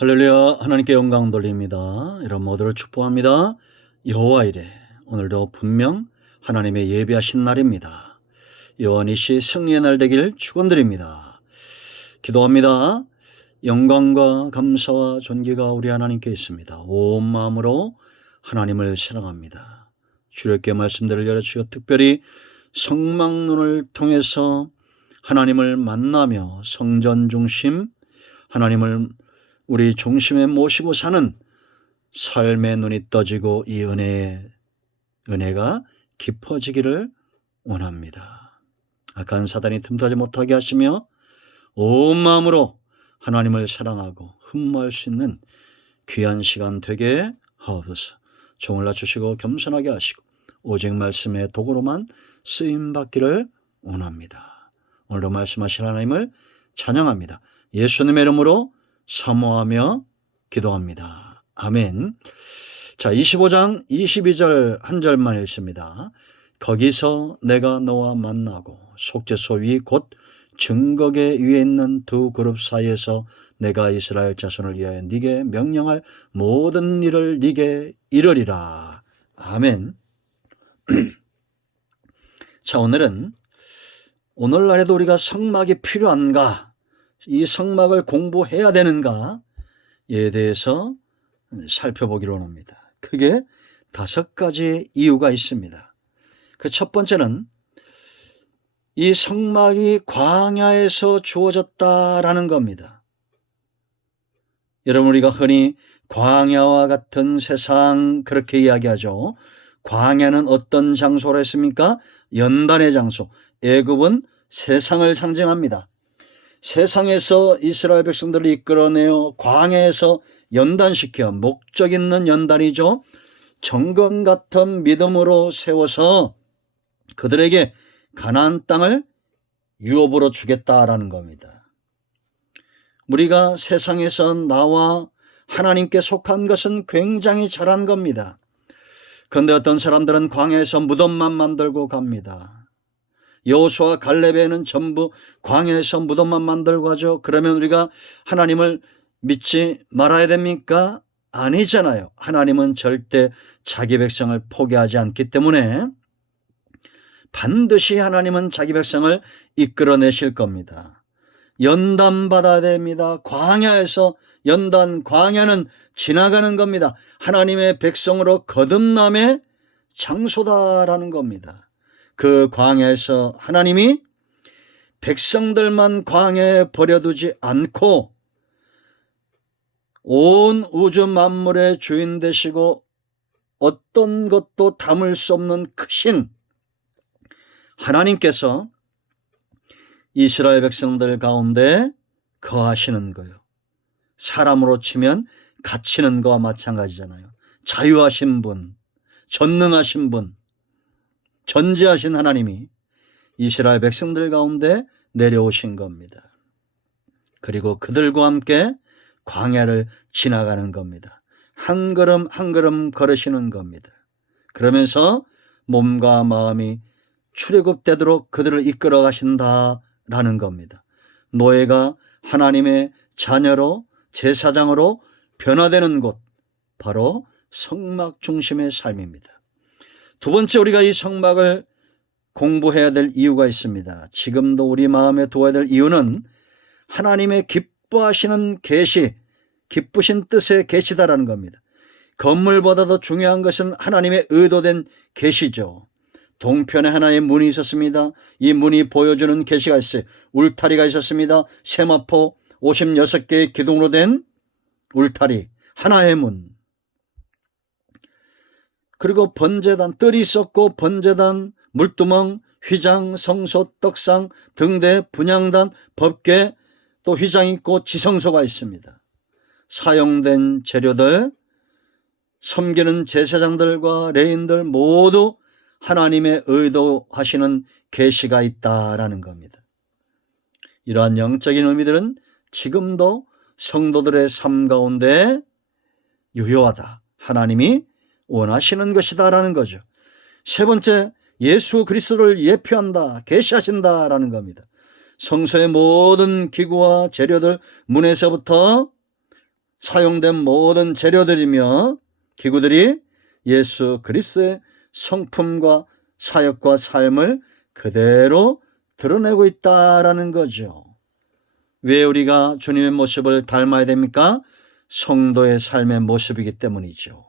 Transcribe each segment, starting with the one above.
할렐루야. 하나님께 영광 돌립니다. 여러분 모두를 축복합니다. 여호와 이레, 오늘도 분명 하나님의 예비하신 날입니다. 여호와 시 승리의 날 되길 축원드립니다. 기도합니다. 영광과 감사와 존귀가 우리 하나님께 있습니다. 온 마음으로 하나님을 사랑합니다. 주일께 말씀들을 열어주시고 특별히 성막론을 통해서 하나님을 만나며 성전 중심 하나님을 우리 중심에 모시고 사는 삶의 눈이 떠지고 이 은혜가 깊어지기를 원합니다. 악한 사단이 틈타지 못하게 하시며 온 마음으로 하나님을 사랑하고 흠모할 수 있는 귀한 시간 되게 하옵소서. 종을 낮추시고 겸손하게 하시고 오직 말씀의 도구로만 쓰임받기를 원합니다. 오늘도 말씀하신 하나님을 찬양합니다. 예수님의 이름으로 사모하며 기도합니다. 아멘. 자, 25장 22절 한 절만 읽습니다. 거기서 내가 너와 만나고 속죄소 위 곧 증거계 위에 있는 두 그룹 사이에서 내가 이스라엘 자손을 위하여 네게 명령할 모든 일을 네게 이르리라. 아멘. 자, 오늘날에도 우리가 성막이 필요한가? 이 성막을 공부해야 되는가에 대해서 살펴보기로 합니다. 크게 5가지 이유가 있습니다. 그 첫 번째는 이 성막이 광야에서 주어졌다라는 겁니다. 여러분, 우리가 흔히 광야와 같은 세상 그렇게 이야기하죠. 광야는 어떤 장소로 했습니까? 연단의 장소. 애굽은 세상을 상징합니다. 세상에서 이스라엘 백성들을 이끌어내어 광야에서 연단시켜 목적 있는 연단이죠. 정금 같은 믿음으로 세워서 그들에게 가나안 땅을 유업으로 주겠다라는 겁니다. 우리가 세상에서 나와 하나님께 속한 것은 굉장히 잘한 겁니다. 그런데 어떤 사람들은 광야에서 무덤만 만들고 갑니다. 여호수아 갈렙에는 전부 광야에서 무덤만 만들고 가죠. 그러면 우리가 하나님을 믿지 말아야 됩니까? 아니잖아요. 하나님은 절대 자기 백성을 포기하지 않기 때문에 반드시 하나님은 자기 백성을 이끌어내실 겁니다. 연단받아야 됩니다. 광야에서 광야는 지나가는 겁니다. 하나님의 백성으로 거듭남의 장소다라는 겁니다. 그 광야에서 하나님이 백성들만 광야에 버려두지 않고 온 우주 만물의 주인 되시고 어떤 것도 담을 수 없는 크신 하나님께서 이스라엘 백성들 가운데 거하시는 거예요. 사람으로 치면 갇히는 거와 마찬가지잖아요. 자유하신 분, 전능하신 분, 전지하신 하나님이 이스라엘 백성들 가운데 내려오신 겁니다. 그리고 그들과 함께 광야를 지나가는 겁니다. 한 걸음 한 걸음 걸으시는 겁니다. 그러면서 몸과 마음이 출애굽되도록 그들을 이끌어 가신다라는 겁니다. 노예가 하나님의 자녀로 제사장으로 변화되는 곳, 바로 성막 중심의 삶입니다. 두 번째, 우리가 이 성막을 공부해야 될 이유가 있습니다. 지금도 우리 마음에 두어야 될 이유는 하나님의 기뻐하시는 계시, 기쁘신 뜻의 계시다라는 겁니다. 건물보다도 중요한 것은 하나님의 의도된 계시죠. 동편에 하나의 문이 있었습니다. 이 문이 보여주는 계시가 있어요. 울타리가 있었습니다. 세마포 56개의 기둥으로 된 울타리, 하나의 문. 그리고 번제단, 뜰이 있었고 번제단, 물두멍, 휘장, 성소, 떡상, 등대, 분향단, 법궤, 또 휘장이 있고 지성소가 있습니다. 사용된 재료들, 섬기는 제사장들과 레인들 모두 하나님의 의도하시는 계시가 있다라는 겁니다. 이러한 영적인 의미들은 지금도 성도들의 삶 가운데 유효하다. 하나님이 원하시는 것이다라는 거죠. 세 번째, 예수 그리스도를 예표한다, 계시하신다라는 겁니다. 성소의 모든 기구와 재료들, 문에서부터 사용된 모든 재료들이며 기구들이 예수 그리스도의 성품과 사역과 삶을 그대로 드러내고 있다라는 거죠. 왜 우리가 주님의 모습을 닮아야 됩니까? 성도의 삶의 모습이기 때문이죠.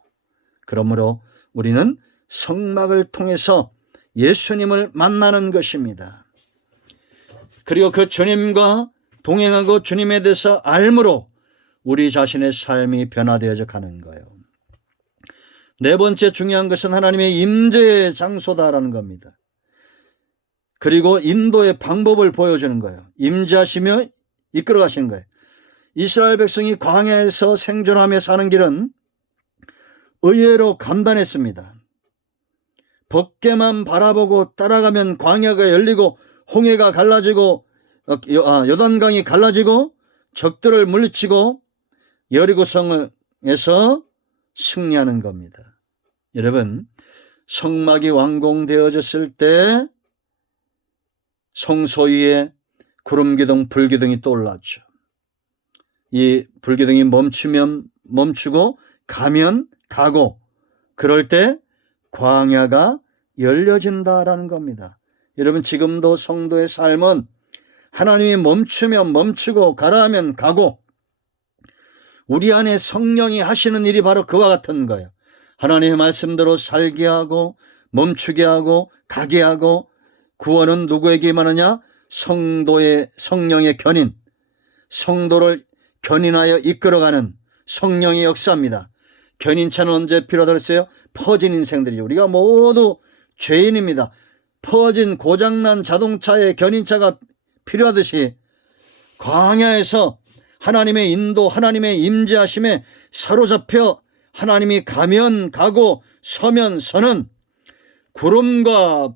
그러므로 우리는 성막을 통해서 예수님을 만나는 것입니다. 그리고 그 주님과 동행하고 주님에 대해서 알므로 우리 자신의 삶이 변화되어져 가는 거예요. 네 번째 중요한 것은 하나님의 임재의 장소다라는 겁니다. 그리고 인도의 방법을 보여주는 거예요. 임재하시며 이끌어 가시는 거예요. 이스라엘 백성이 광야에서 생존하며 사는 길은 의외로 간단했습니다. 벗개만 바라보고 따라가면 광야가 열리고 홍해가 갈라지고 요단강이 갈라지고 적들을 물리치고 여리고성에서 승리하는 겁니다. 여러분, 성막이 완공되어졌을 때 성소 위에 구름기둥, 불기둥이 떠올랐죠. 이 불기둥이 멈추면 멈추고 가면 가고 그럴 때 광야가 열려진다라는 겁니다. 여러분, 지금도 성도의 삶은 하나님이 멈추면 멈추고 가라 하면 가고 우리 안에 성령이 하시는 일이 바로 그와 같은 거예요. 하나님의 말씀대로 살게 하고 멈추게 하고 가게 하고 구원은 누구에게 임하느냐? 성령의 견인, 성도를 견인하여 이끌어가는 성령의 역사입니다. 견인차는 언제 필요하다고 했어요? 퍼진 인생들이죠. 우리가 모두 죄인입니다. 퍼진 고장난 자동차에 견인차가 필요하듯이 광야에서 하나님의 인도, 하나님의 임재하심에 사로잡혀 하나님이 가면 가고 서면 서는 구름과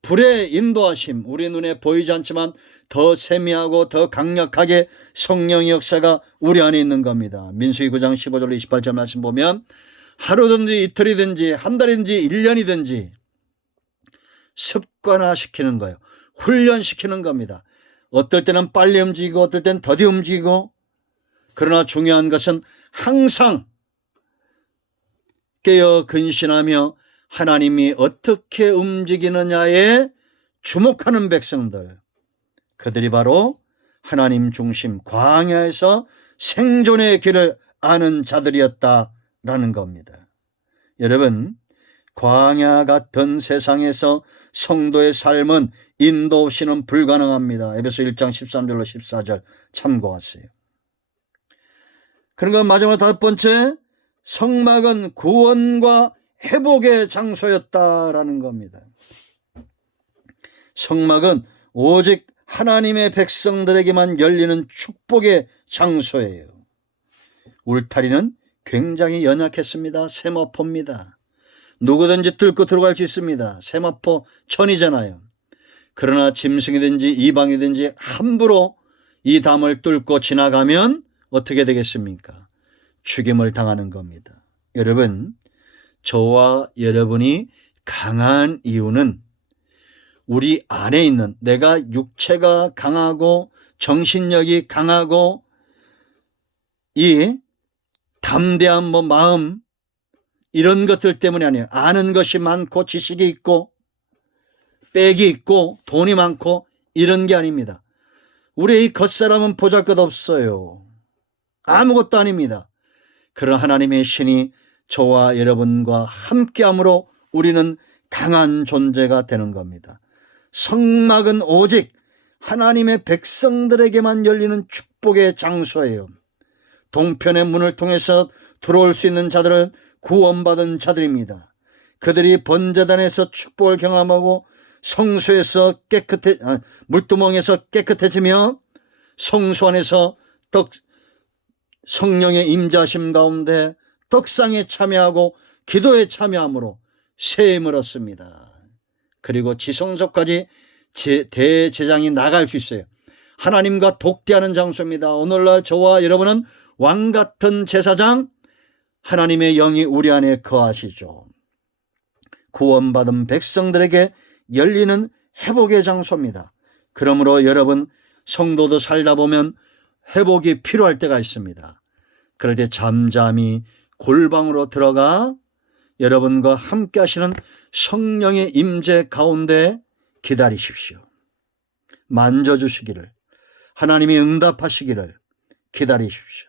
불의 인도하심, 우리 눈에 보이지 않지만 더 세미하고 더 강력하게 성령의 역사가 우리 안에 있는 겁니다. 민수기 9장 15절 28절 말씀 보면 하루든지 이틀이든지 한 달이든지 1년이든지 습관화시키는 거예요. 훈련시키는 겁니다. 어떨 때는 빨리 움직이고 어떨 때는 더디 움직이고, 그러나 중요한 것은 항상 깨어 근신하며 하나님이 어떻게 움직이느냐에 주목하는 백성들, 그들이 바로 하나님 중심 광야에서 생존의 길을 아는 자들이었다라는 겁니다. 여러분, 광야 같은 세상에서 성도의 삶은 인도 없이는 불가능합니다. 에베소 1장 13절로 14절 참고하세요. 그런가 마지막 다섯 번째, 성막은 구원과 회복의 장소였다라는 겁니다. 성막은 오직 하나님의 백성들에게만 열리는 축복의 장소예요. 울타리는 굉장히 연약했습니다. 세마포입니다. 누구든지 뚫고 들어갈 수 있습니다. 세마포 천이잖아요. 그러나 짐승이든지 이방이든지 함부로 이 담을 뚫고 지나가면 어떻게 되겠습니까? 죽임을 당하는 겁니다. 여러분, 저와 여러분이 강한 이유는 우리 안에 있는, 내가 육체가 강하고 정신력이 강하고 이 담대한 마음, 이런 것들 때문이 아니에요. 아는 것이 많고 지식이 있고 빽이 있고 돈이 많고 이런 게 아닙니다. 우리의 이 겉사람은 보잘것없어요. 아무것도 아닙니다. 그런 하나님의 신이 저와 여러분과 함께함으로 우리는 강한 존재가 되는 겁니다. 성막은 오직 하나님의 백성들에게만 열리는 축복의 장소예요. 동편의 문을 통해서 들어올 수 있는 자들은 구원받은 자들입니다. 그들이 번제단에서 축복을 경험하고 성소에서 물두멍에서 깨끗해지며 성소 안에서 성령의 임재하심 가운데 떡상에 참여하고 기도에 참여함으로 세임을 얻습니다. 그리고 지성소까지 대제장이 나갈 수 있어요. 하나님과 독대하는 장소입니다. 오늘날 저와 여러분은 왕같은 제사장, 하나님의 영이 우리 안에 거하시죠. 구원받은 백성들에게 열리는 회복의 장소입니다. 그러므로 여러분, 성도도 살다 보면 회복이 필요할 때가 있습니다. 그럴 때 잠잠히 골방으로 들어가 여러분과 함께 하시는 성령의 임재 가운데 기다리십시오. 만져주시기를, 하나님이 응답하시기를 기다리십시오.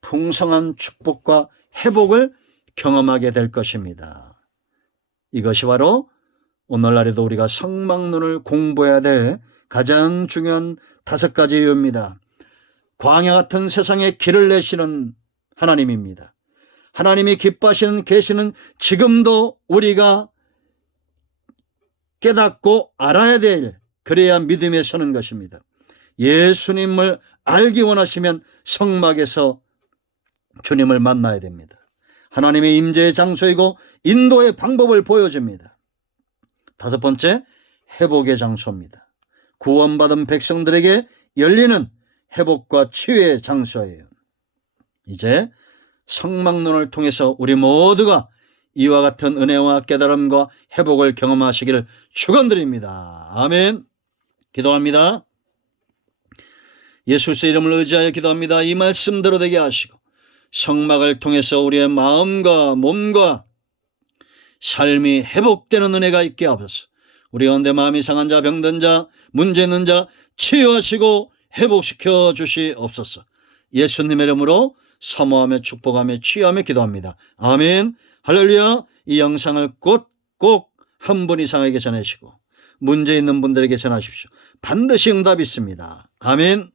풍성한 축복과 회복을 경험하게 될 것입니다. 이것이 바로 오늘날에도 우리가 성막론을 공부해야 될 가장 중요한 5가지 이유입니다. 광야 같은 세상에 길을 내시는 하나님입니다. 하나님이 기뻐하시는 계시는 지금도 우리가 깨닫고 알아야 될, 그래야 믿음에 서는 것입니다. 예수님을 알기 원하시면 성막에서 주님을 만나야 됩니다. 하나님의 임재의 장소이고 인도의 방법을 보여줍니다. 5번째, 회복의 장소입니다. 구원받은 백성들에게 열리는 회복과 치유의 장소예요. 이제 성막론을 통해서 우리 모두가 이와 같은 은혜와 깨달음과 회복을 경험하시기를 축원드립니다. 아멘. 기도합니다. 예수 그리스도의 이름을 의지하여 기도합니다. 이 말씀대로 되게 하시고 성막을 통해서 우리의 마음과 몸과 삶이 회복되는 은혜가 있게 하옵소서. 우리 가운데 마음이 상한 자, 병든 자, 문제 있는 자 치유하시고 회복시켜 주시옵소서. 예수님의 이름으로 사모하며 축복하며 치유하며 기도합니다. 아멘. 할렐루야. 이 영상을 꼭 한 분 이상에게 전하시고 문제 있는 분들에게 전하십시오. 반드시 응답이 있습니다. 아멘.